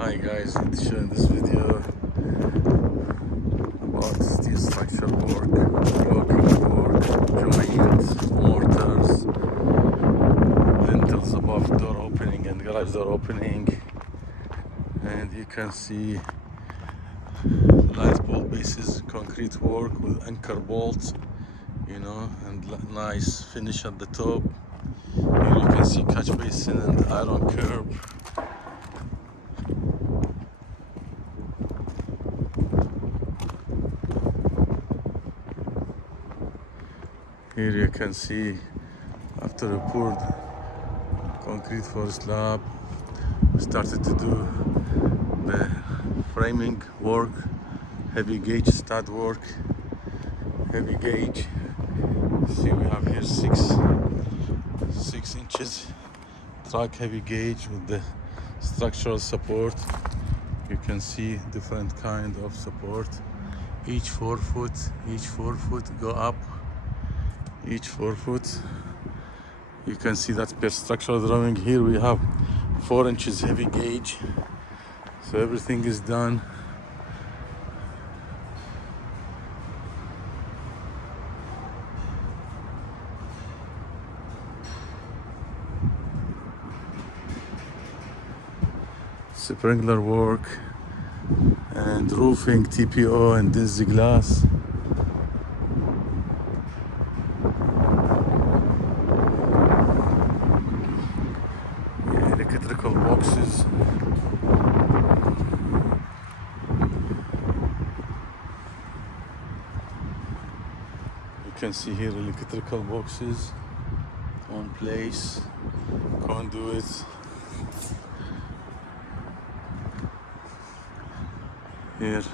Hi guys, I'm showing this video about steel structure work, blocking work, joints, mortars, lintels above door opening and garage door opening, and you can see light pole bases, concrete work with anchor bolts, and nice finish at the top. Here you can see catch basin and iron curb. Here you can see after we poured concrete for slab, we started to do the framing work, heavy gauge stud work, heavy gauge. See, we have here six inches track heavy gauge with the structural support. You can see different kind of support. Each 4 foot go up. Each 4 foot. You can see that per structural drawing. Here we have 4 inches heavy gauge. So everything is done. Sprinkler work and roofing, TPO and dingy glass. Electrical boxes. You can see here electrical boxes on place, conduits. Here,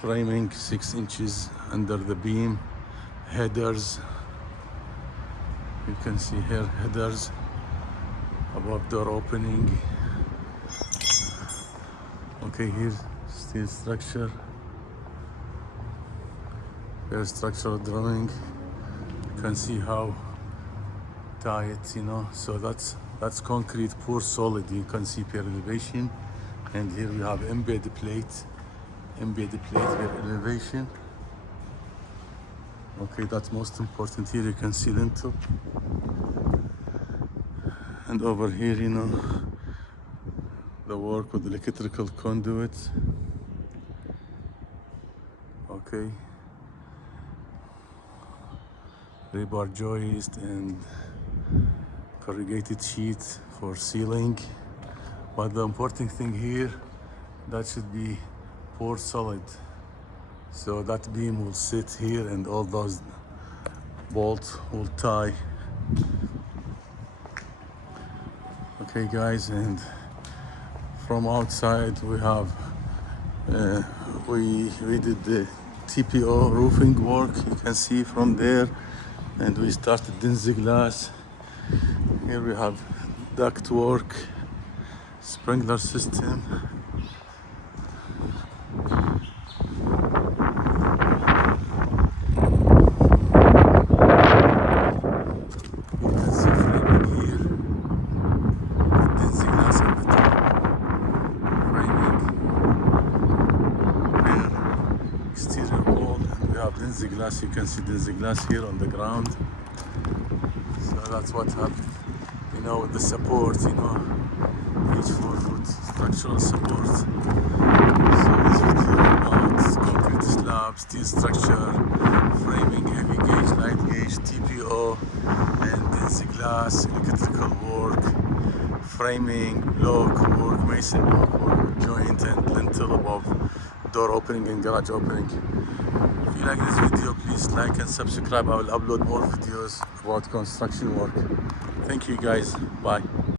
framing 6 inches under the beam, headers. You can see here headers above door opening. Okay, here steel structure, very structural drawing. You can see how tight, so that's concrete pour solid. You can see per elevation. And here we have embedded plate per elevation. Okay, that's most important. Here you can see lintel. And over here, the work with electrical conduit. Okay. Rebar joist and corrugated sheet for sealing. But the important thing here, that should be pour solid. So that beam will sit here and all those bolts will tie. Okay guys, and from outside we have, we did the TPO roofing work, you can see from there, and we started dingy glass. Here we have duct work, sprinkler system. You can see framing here, with dingy glass on the top. Framing, rear exterior wall, and we have dingy glass. You can see dingy glass here on the ground. So that's what happened, with the support, each 4 foot structural support. So this video about concrete slab, steel structure, framing, heavy gauge, light gauge, TPO, and dingy glass, electrical work, framing, block work, mason block work, joint and lintel above door opening and garage opening. If you like this video, please like and subscribe. I will upload more videos about construction work. Thank you guys. Bye.